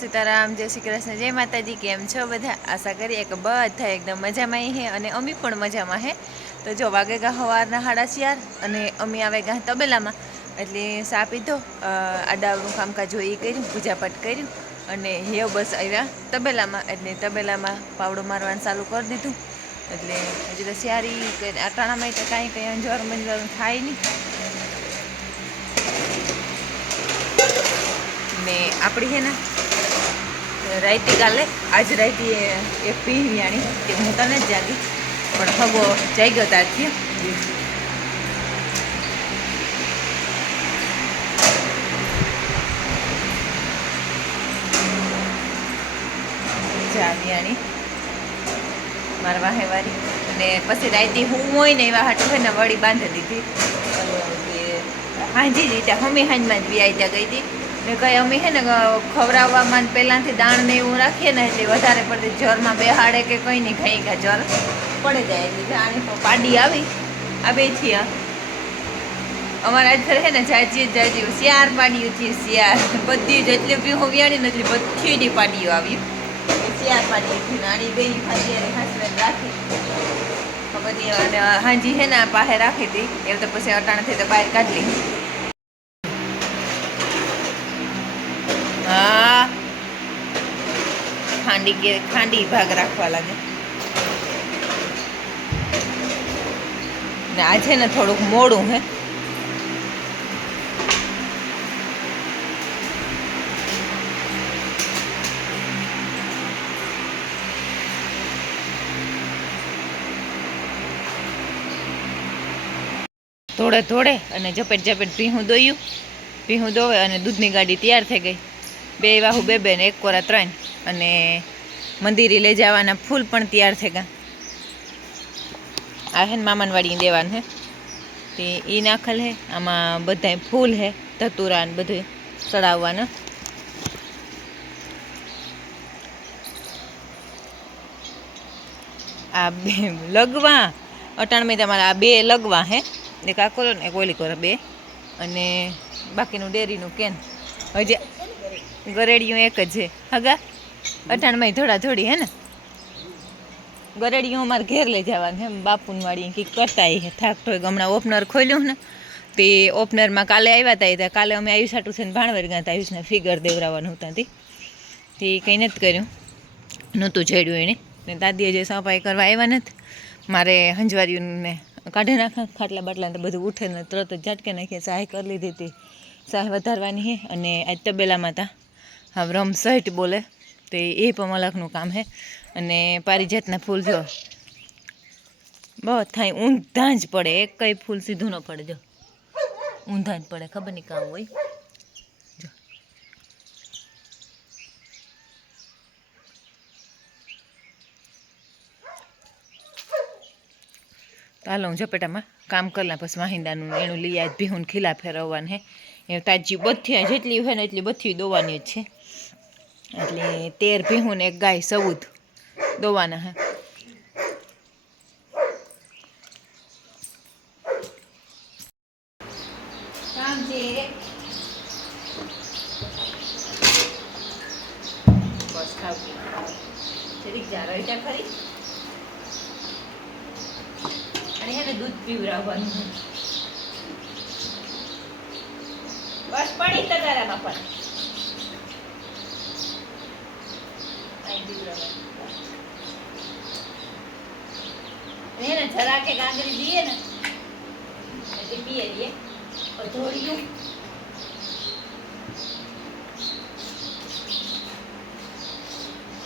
સીતારામ, જય શ્રી કૃષ્ણ, જય માતાજી, કેમ છો બધા? આશા કરીએ કે બધા એકદમ મજામાં હે અને અમી પણ મજામાં હે. તો જો વાગે ગા સવારના સાડા ચાર અને અમી આવે ગા તબેલામાં, એટલે સા પીધો આડાવનું કામકાજ એ કર્યું, પૂજાપાઠ કર્યું અને હેવ બસ આવ્યા તબેલામાં, એટલે તબેલામાં પાવડો મારવાનું ચાલુ કરી દીધું. એટલે હજી તો સારી આટાણામાં તો કાંઈ કંઈ અંજવાર મંજવાર થાય નહીં. ને આપણી હે ને રાઈતી કાલે, આજ રાઈતી એક પીહ્યાણી તે હું તને જ જાગી, પણ હગો જઈ ગયો ત્યારથી જાવ્યાણી મારા વાહેવારી અને પછી રાઈતી હું હોય ને એવા હાટું હોય ને વળી બાંધી દીધી. હાંજી દીધા હમી હાંજમાં જ વ્યાઈ ત્યાં ગઈ હતી. ને કઈ અમે છે ને ખવડાવવામાં પહેલાંથી દાણ ને એવું રાખીએ ને એટલે વધારે પડતી જરમાં બેહાડે કે કંઈ નહીં ખાઈ ગયા જર. પડે જાય એટલે જાણે પાડી આવી. આ બે થયા અમારે આજ છે ને જાજી જાજી શિયાર પાડ્યું છે શિયાર બધી જેટલી બી હું વ્યાણી ને એટલી બધી જ પાડીઓ આવી. શિયાર પાડ્યું છે નાની બે ખાતી રાખી. બધી હાંજી હે ને પાસે રાખી હતી. એવું તો પછી અટાણેથી તો બહાર કાઢી હા ખાંડી ખાંડી ભાગ રાખવા લાગે. ને આજે ને થોડુંક મોડું હે. ધોળે ધોળે અને ઝપેટ ઝપેટ ભીહું દોયું. ભીહું દોવે અને દૂધની ગાડી તૈયાર થઈ ગઈ. બે વાહુ બે બે ને એક કોરા ત્રણ. અને મંદિરે લઈ જવાના ફૂલ પણ તૈયાર થઈ ગયા. આ હે ને મામાનવાડી દેવાનું હે. તે એ નાખેલ હે, આમાં બધા ફૂલ હે, ધતુરા ને બધું ચડાવવાના. આ બે લગવા. અટાણમાં તમારા આ બે લગવા હે. એક આ કરો ને એક ઓલી કરો બે. અને બાકીનું ડેરીનું કેન. હજી ગરેડિયું એક જ છે. હગા? અઠાણમાં થોડા થોડી હે ને? ગરેડિયું અમારે ઘેર લઈ જવાનું એમ, બાપુન વાળી કંઈક કરતા હે થાક તો હમણાં ઓપનર ખોલ્યું ને, તે ઓપનરમાં કાલે આવ્યા હતા ત્યાં કાલે અમે આયુષ સાટું છે ને ભાણવર ગયા હતા આયુષને ફિગર દેવરાવાનું હતા તે. કંઈ નથી કર્યું. નહોતું જડ્યું એણે ને દાદીએ જે સફાઈ કરવા આવ્યા નથી, મારે હંજવારીઓને કાઢી નાખા, ખાટલા બાટલા તો બધું ઉઠે ને તરત જ ઝાટકે નાખીએ, સહાય કરી લીધી હતી. સહાય વધારવાની છે અને આજ તબેલામાં હતા હા રમ સહિત બોલે. તો એ પણ મલકનું કામ છે અને પારિજાતના ફૂલ જો. બહુ થાય ઊંધા જ પડે. એક કઈ ફૂલ સીધું ન પડે જો. ઊંધા જ પડે. ખબર નહીં કામ હોય. હાલો હું ઝપેટામાં કામ કરલા પછી વાહિંદાનું એનું લઈ આજ ભીહું ખીલા ફેરવવાનું હે. એ તાજી બધી જેટલી હોય ને એટલી બધી દોવાની જ છે. એટલે તેર ભીહું ને એક ગાય સૌદ દોવાના હા. દૂધ પીવડાવવાનું. બસ પડી તગારામાં પણ અહીં પીવડાવવાનું. અને એને જરા કે ગાંગરી દીએ ને, એટલે પીએ અધોડિયું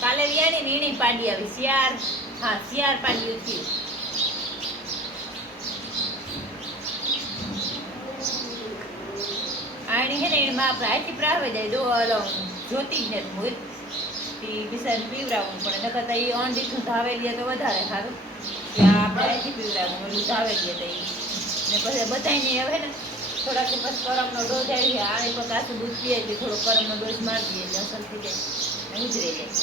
કાલે વિયાની નીણી પાડી આવી શિયાર હા શિયાર પાડી થયું આણી હે ને, એમાં આથી પ્રાવે જાય જો જ્યોતિ જોતી જ ને તી બિસાને પીવડાવવું પડે નકર તો એ ઓંડીઠું ધાવેલીએ તો વધારે સારું. કે આપણે અહીંથી પીવડાવવું ઓલું ધાવેલીએ તો એ ને પછી બધાને હવે ને, થોડાક દિવસ કરમનો ડોઝ આવી આ એક કાચું દૂધ પીએ થોડો કરમનો ડોઝ મારી દઈએ, એટલે અસર થઈ જાય ને ઉજરી જાય.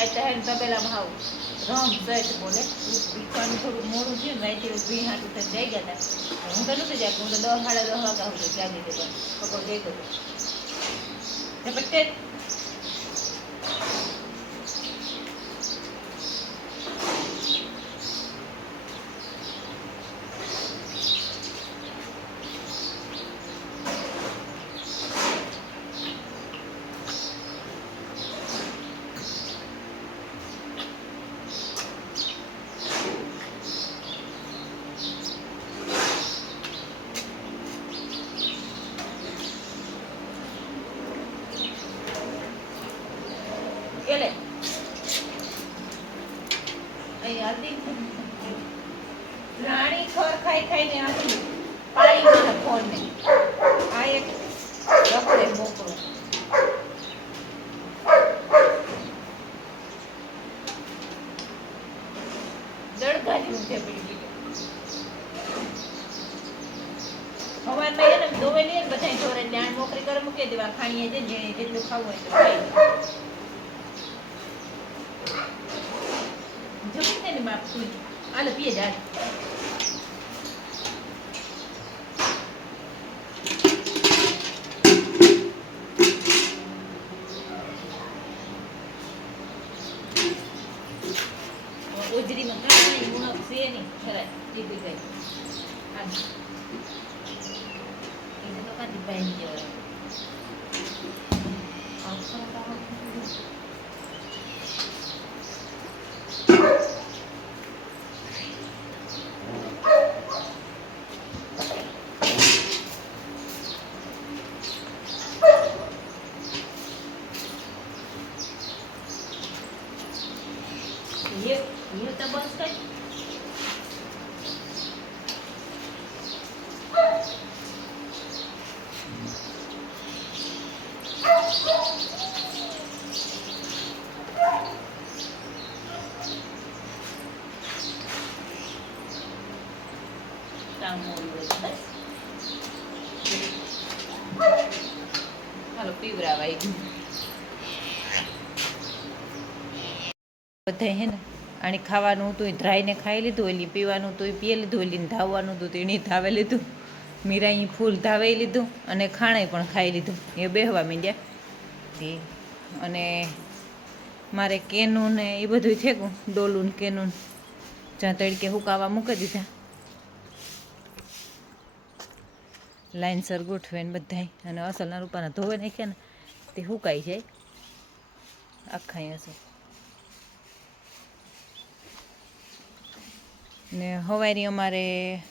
આજ તો હે ને તબેલામાં હાવ રમ સહેજ બોલે. ઉઠવાનું થોડું મોડું થયું ને રાતે વી હાટું થઈને જઈ ગયા હતા હું તો નથી જાગતી, હું તો દસ સાડા દસ વાગ્યા સુધી જાગી હતી પણ પપ્પા જઈ ગયો પછી કેલે રાણી ખર ખાઈ ખાઈને આખી પાડી મને ફોન ને આ એક રખડે મોકળો હવારમાં એને ધોવે લઈએ ને બધાય ઢોરે એટલે આને નોકરી કરે મૂકી દેવા, ખાણીએ જે જેટલું ખાવું હોય તો ખાઈ જમી ને બાપ તું આલે પીએ જા ઉજરીમાં કાંઈ ઉણપ છે નહીં ખરાય એ બી ગઈ હાલ. એને તો કાંથી બાંધી દેવાય. આવતા હાલો પીવરાવાઈ ગયું બધા ને ખાવાનું હતું ધ્રાઈને ખાઈ લીધું એલી પીવાનું હતું પીએ લીધું એલી ધાવવાનું હતું એને ધાવે લીધું. મીરા અહીં ફૂલ ધાવાઈ લીધું અને ખાણે પણ ખાઈ લીધું. એ બેહવા મીંડ્યા. અને મારે કેનું ને એ બધું થેકું ડોલું કેનું જ્યાં તડકે હુકાવા મૂકી દીધા. લાઈનસર ગોઠવે ને બધાય. અને અસલના રૂપાના ધોવે નાખ્યા ને, તે હુકાઈ જાય. આખા અસલ ને હવારી અમારે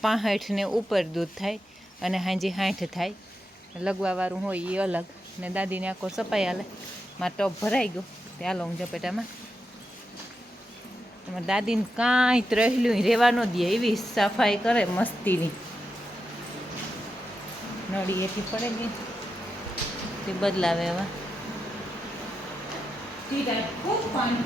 પાંસઠ ને ઉપર દૂધ થાય અને હાંજી સાઠ થાય. લગવાવાળું હોય એ અલગ. ને દાદીને આખો સપાઈ હાલે મારે ટોપ ભરાઈ ગયો. તે હાલો હું ઝપેટામાં. દાદીને કાંઈ રહેલું રહેવા ન દે એવી સફાઈ કરે મસ્તીની. નળી એથી પડે ગઈ તે બદલાવે હવે. ખૂબ પાણી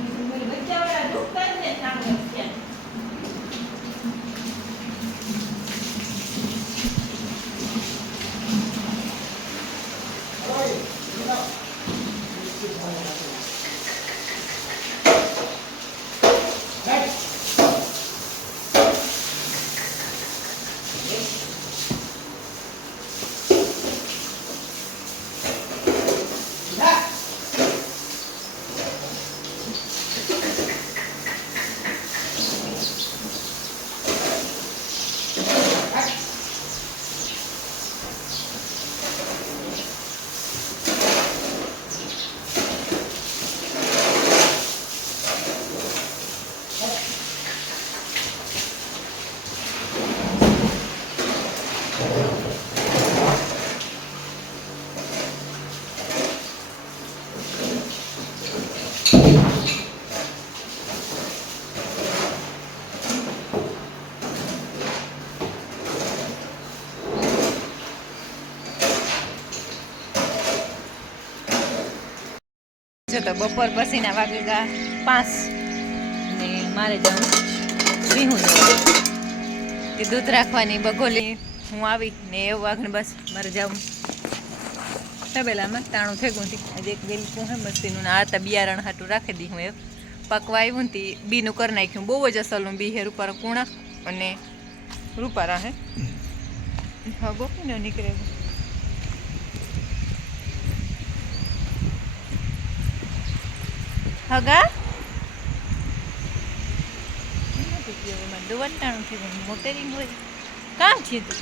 જો તો બપોર પછીના વાગે ગા પાંચ. ને મારે જવું ભીહું એ દૂધ રાખવાની બગોલી. હું આવી ને એવું વાગને બસ મારે જવું તબેલામાં તાણું થઈ ગયું આજે એક બેલકું હે મસ્તીનું આ તા બિયારણ હાટું રાખી દી હું એ પકવા આવ્યું ને બીનું કરી નાખ્યું. બહુ જ અસલનું બી હે રૂપારા કુણા અને રૂપારા હે. હગો ને નીકળે. હગા? દુવટાણું થઈ ગયું હોય કામ છે તું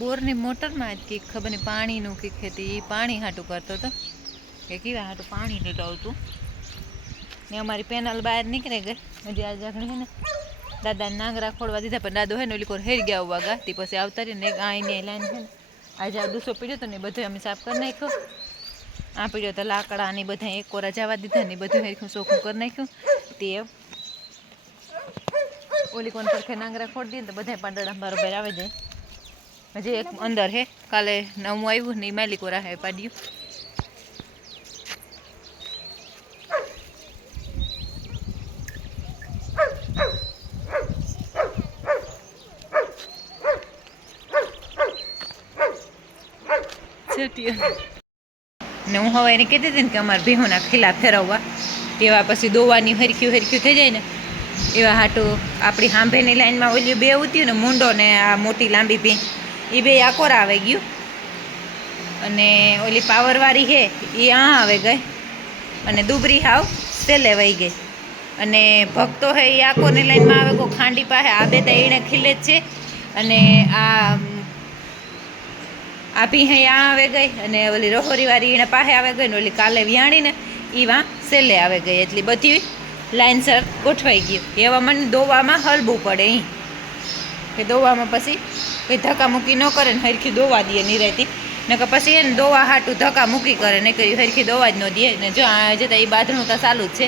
બોરની મોટરમાં જ કંઈક ખબર નહીં, પાણીનું કંઈક એ પાણી હાટું કરતો હતો. કે કેવા હાટું પાણી નહોતું આવતું. ને અમારી પેનલ બહાર નીકળે ગઈ હજી આ જગણી ને, દાદાને નાંગરા ખોડવા દીધા, પણ દાદો હે ને ઓલી કોર હેર ગયા વાગા તે પછી આવતા રહી ને એક આ એની લાઈન છે ને, આજે આ ડૂસો પીડ્યો હતો ને બધું અમે સાફ કરી નાખ્યો. આ દો તો લાકડા ને બધા એક કોરા જવા દીધા ને બધું હેરખું ચોખ્ખું કરી નાખ્યું તે ઓલી કોણ પરખે નાંગરા ખોડી દઈએ તો બધા પાંદડા બરોબર આવે જાય હજી એક અંદર હે, કાલે નવું આવ્યું ને માલિકો રાહે પાડ્યું છૂટ્યું. ને હું હવે એને કહેતી હતી ને કે અમારે ભીહોના ખીલા ફેરવવા. તેવા પછી દોવાની હરખ્યું હરખ્યું થઈ જાય ને, એવા હાટું આપણી હાંભેની લાઈનમાં ઓલી બે ઉત્યું ને મુંડો ને આ મોટી લાંબી ભી એ બે આકોર આવી ગયું. અને ઓલી પાવરવાળી હે એ આ આવે ગઈ. અને દુબરી હાવ સેલે વહી ગઈ. અને ભક્તો હે એ આકોરની લાઈનમાં આવે કો ખાંડી પાસે, આ બે તો એણે ખીલે જ છે. અને આ આ હે આ આવે ગઈ અને ઓલી રહોરીવાળી એને પાસે આવે ગઈ ને ઓલી કાલે વ્યાણીને એ વાં સેલે આવે ગઈ. એટલી બધી લાઇનસર ગોઠવાઈ ગયું એવા મને દોવામાં હલવું પડે અહીં. કે દોવામાં પછી કંઈ ધક્કા મૂકી ન કરે ને હરખી દોવા દે નહીં રહેતી ને કે પછી એને દોવા હાટું ધક્કા મૂકી કરે. ને કે હરખી દોવા જ ન દે. ને જો આ જતા એ બાથરૂમ તો ચાલુ જ છે.